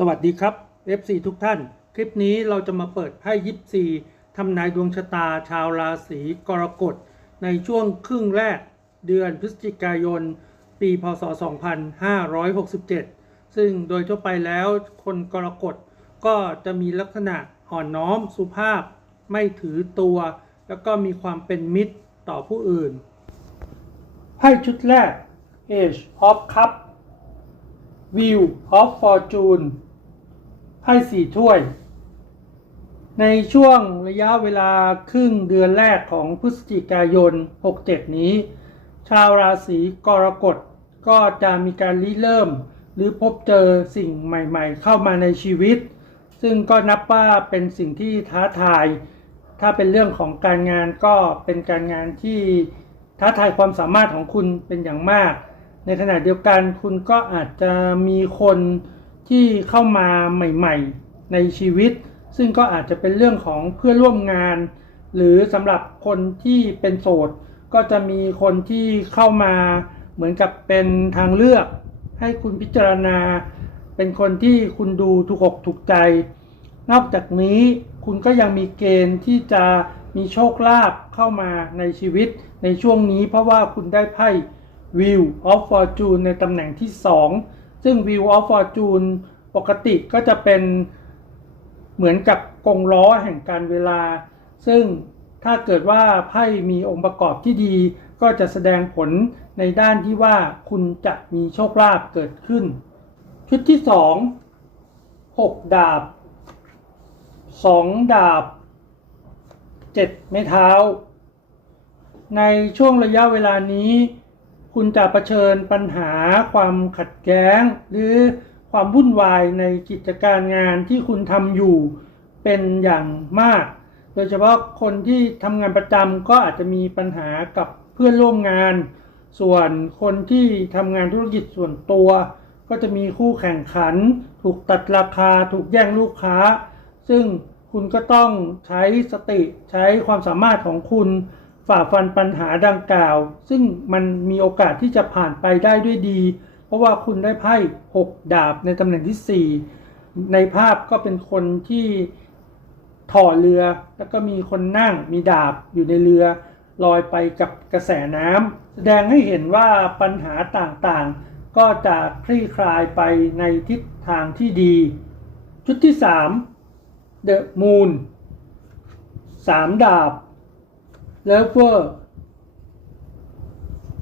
สวัสดีครับ FC ทุกท่าน คลิปนี้เราจะมาเปิดไพ่ยิปซีทำนายดวงชะตาชาวราศีกรกฎ ในช่วงครึ่งแรกเดือนพฤศจิกายน ปีพศ 2567 ซึ่งโดยทั่วไปแล้วคนกรกฎก็จะมีลักษณะอ่อนน้อมสุภาพ ไม่ถือตัว แล้วก็มีความเป็นมิตรต่อผู้อื่น ไพ่ชุดแรก Age of Cup Wheel of Fortune ไพ่สี่ถ้วย ในช่วงระยะเวลาครึ่งเดือนแรกของพฤศจิกายน 67 นี้ ชาวราศีกรกฎก็จะมีการริเริ่ม หรือพบเจอสิ่งใหม่ๆ เข้ามาในชีวิต ซึ่งก็นับว่าเป็นสิ่งที่ท้าทาย ถ้าเป็นเรื่องของการงานก็เป็นการงานที่ท้าทายความสามารถของคุณเป็นอย่างมาก ในขณะเดียวกันคุณก็อาจจะมีคน ที่เข้ามาใหม่ ๆ ในชีวิต ซึ่งก็อาจจะเป็นเรื่องของเพื่อนร่วมงาน หรือสำหรับคนที่เป็นโสด ก็จะมีคนที่เข้ามาเหมือนกับเป็นทางเลือก ให้คุณพิจารณา เป็นคนที่คุณดูถูกอกถูกใจ นอกจากนี้คุณก็ยังมีเกณฑ์ที่จะมีโชคลาภเข้ามาในชีวิตในช่วงนี้เพราะว่าคุณได้ไพ่ Wheel of Fortune ในตำแหน่งที่ 2 ซึ่ง Wheel of Fortune ปกติก็จะเป็นเหมือนกับกงล้อแห่งการเวลา ซึ่งถ้าเกิดว่าไพ่มีองค์ประกอบที่ดี ก็จะแสดงผลในด้านที่ว่าคุณจะมีโชคลาภเกิดขึ้น ชุดที่2 6ดาบ2ดาบ7ไม้เท้า ในช่วงระยะเวลานี้ คุณจะเผชิญปัญหาความขัดแย้ง หรือความวุ่นวายในกิจการงานที่คุณทำอยู่เป็นอย่างมาก โดยเฉพาะคนที่ทำงานประจำก็อาจจะมีปัญหากับเพื่อนร่วมงาน ส่วนคนที่ทำงานธุรกิจส่วนตัว ก็จะมีคู่แข่งขัน ถูกตัดราคาถูกแย่งลูกค้า ซึ่งคุณก็ต้องใช้สติใช้ความสามารถของคุณ ฝ่าฟันปัญหาดังกล่าว ซึ่งมันมีโอกาสที่จะผ่านไปได้ด้วยดี เพราะว่าคุณได้ไพ่ 6 ดาบในตำแหน่งที่ 4 ในภาพก็เป็นคนที่ถอเรือ แล้วก็มีคนนั่งมีดาบอยู่ในเรือลอยไปกับกระแสน้ำแสดงให้เห็นว่าปัญหาต่างๆ ก็จะคลี่คลายไปในทิศทางที่ดี ชุดที่ 3 The Moon 3 ดาบ เลฟเวอร์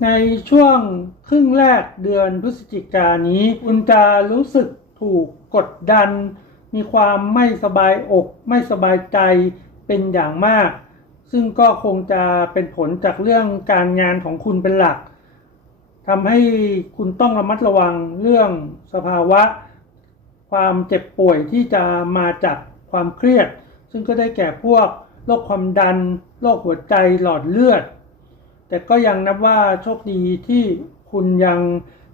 ในช่วงครึ่งแรกเดือนพฤศจิกานี้ คุณจะรู้สึกถูกกดดัน มีความไม่สบายอก ไม่สบายใจเป็นอย่างมาก ซึ่งก็คงจะเป็นผลจากเรื่องการงานของคุณเป็นหลักทำให้คุณต้องระมัดระวังเรื่องสภาวะ ความเจ็บป่วยที่จะมาจากความเครียด ซึ่งก็ได้แก่พวก โรคความดัน โรคหัวใจหลอดเลือด แต่ก็ยังนับว่าโชคดีที่คุณยัง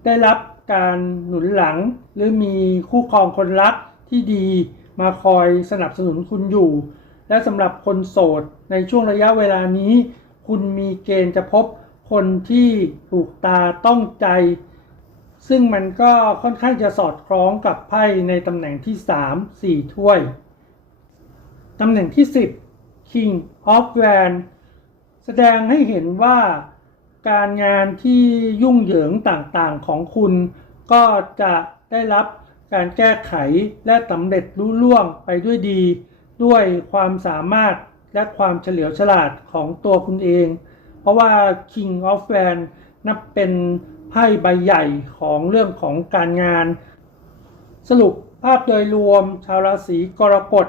ได้รับการหนุนหลัง หรือมีคู่ครองคนรักที่ดีมาคอยสนับสนุนคุณอยู่ และสำหรับคนโสดในช่วงระยะเวลานี้ คุณมีเกณฑ์จะพบคนที่ถูกตาต้องใจ ซึ่งมันก็ค่อนข้างจะสอดคล้องกับไพ่ในตำแหน่งที่ 3 4 ถ้วย ตำแหน่งที่ 10 King of w a n แสดงให้เห็นว่าการงานที่ยุ่งเหยิงต่างๆของคุณ ก็จะได้รับการแก้ไขและสำเร็จรุ่ล่วงไปด้วยดี ด้วยความสามารถและความเฉลียวฉลาดของตัวคุณเอง เพราะว่า King of w a n นับเป็นไพ่ใบใหญ่ของเรื่องของการงาน สรุปภาพโดยรวมชาวราศีกรกฎ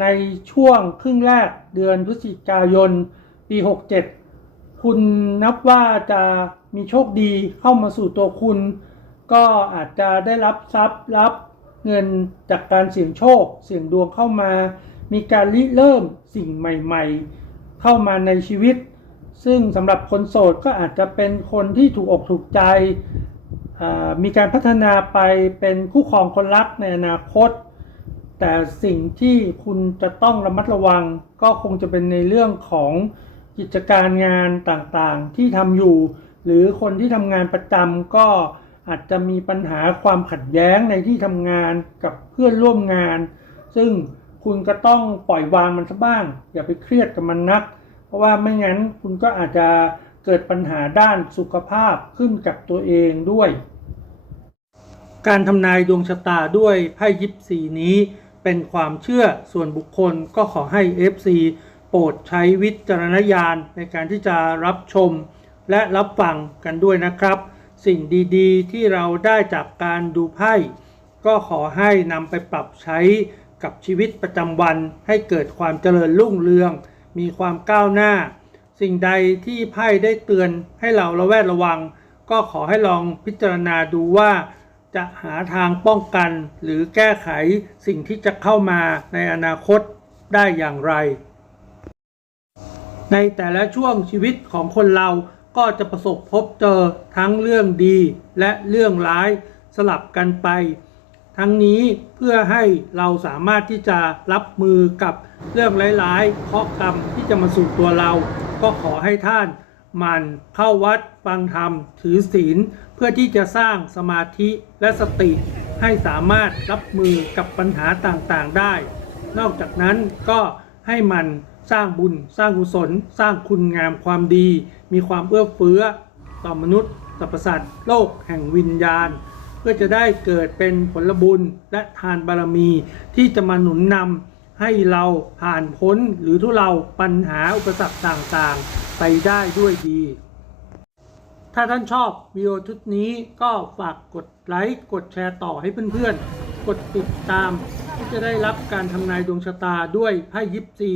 ในช่วงครึ่งแรกเดือนพฤศจิกายน ปี 67 คุณนับว่าจะมีโชคดีเข้ามาสู่ตัวคุณ ก็อาจจะได้รับทรัพย์รับเงินจากการเสี่ยงโชค เสี่ยงดวงเข้ามา มีการริเริ่มสิ่งใหม่ ๆ เข้ามาในชีวิต ซึ่งสำหรับคนโสดก็อาจจะเป็นคนที่ถูกอกถูกใจ มีการพัฒนาไปเป็นคู่ครองคนรักในอนาคต แต่สิ่งที่คุณจะต้องระมัดระวัง ก็คงจะเป็นในเรื่องของกิจการงานต่างๆ ที่ทำอยู่ หรือคนที่ทำงานประจำก็อาจจะมีปัญหาความขัดแย้งในที่ทำงานกับเพื่อนร่วมงาน ซึ่งคุณก็ต้องปล่อยวางมันซะบ้าง อย่าไปเครียดกับมันนัก เพราะว่าไม่งั้นคุณก็อาจจะเกิดปัญหาด้านสุขภาพขึ้นกับตัวเองด้วย การทำนายดวงชะตาด้วยไพ่ยิปซีนี้ เป็นความเชื่อส่วนบุคคลก็ขอให้ FC โปรดใช้วิจารณญาณในการที่จะรับชมและรับฟังกันด้วยนะครับ สิ่งดีๆ ที่เราได้จากการดูไพ่ก็ขอให้นำไปปรับใช้กับชีวิตประจำวันให้เกิดความเจริญรุ่งเรือง มีความก้าวหน้า สิ่งใดที่ไพ่ได้เตือนให้เราระแวดระวัง ก็ขอให้ลองพิจารณาดูว่า จะหาทางป้องกันหรือแก้ไขสิ่งที่จะเข้ามาในอนาคตได้อย่างไร ในแต่ละช่วงชีวิตของคนเราก็จะประสบพบเจอทั้งเรื่องดีและเรื่องร้ายสลับกันไป ทั้งนี้เพื่อให้เราสามารถที่จะรับมือกับเรื่องร้ายๆเคราะห์กรรมที่จะมาสู่ตัวเรา ก็ขอให้ท่านมันเข้าวัดฟังธรรม ถือศีล เพื่อที่จะสร้างสมาธิและสติให้สามารถรับมือกับปัญหาต่างๆได้ นอกจากนั้นก็ให้มันสร้างบุญสร้างกุศล สร้างคุณงามความดี มีความเอื้อเฟื้อ ต่อมนุษย์สรรพสัตว์โลกแห่งวิญญาณ เพื่อจะได้เกิดเป็นผลบุญและทานบารมี ที่จะมาหนุนนำให้เราผ่านพ้นหรือทุเราปัญหาอุปสรรคต่างๆ ไปได้ด้วยดี ถ้าท่านชอบวิดีโอชุดนี้ก็ฝากกดไลค์กดแชร์ต่อให้เพื่อนๆ กดติดตามที่จะได้รับการทำนายดวงชะตาด้วยไพ่ยิปซี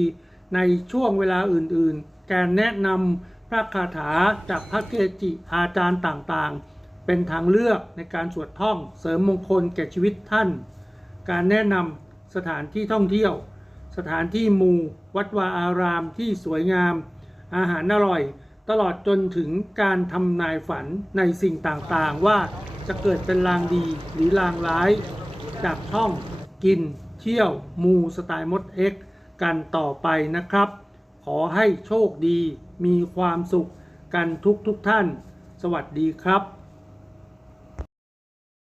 ในช่วงเวลาอื่นๆ การแนะนำพระคาถาจากพระเกจิอาจารย์ต่างๆ เป็นทางเลือกในการสวดท่องเสริมมงคลแก่ชีวิตท่าน การแนะนำสถานที่ท่องเที่ยว สถานที่มู วัดวาอารามที่สวยงาม อาหารอร่อย ตลอดจนถึงการทำนายฝันในสิ่งต่างๆ ว่าจะเกิดเป็นลางดีหรือลางร้าย จากช่องกิน เที่ยว มูสไตล์มดเอ็กกันต่อไปนะครับ ขอให้โชคดีมีความสุขกันทุกทุกท่าน สวัสดีครับ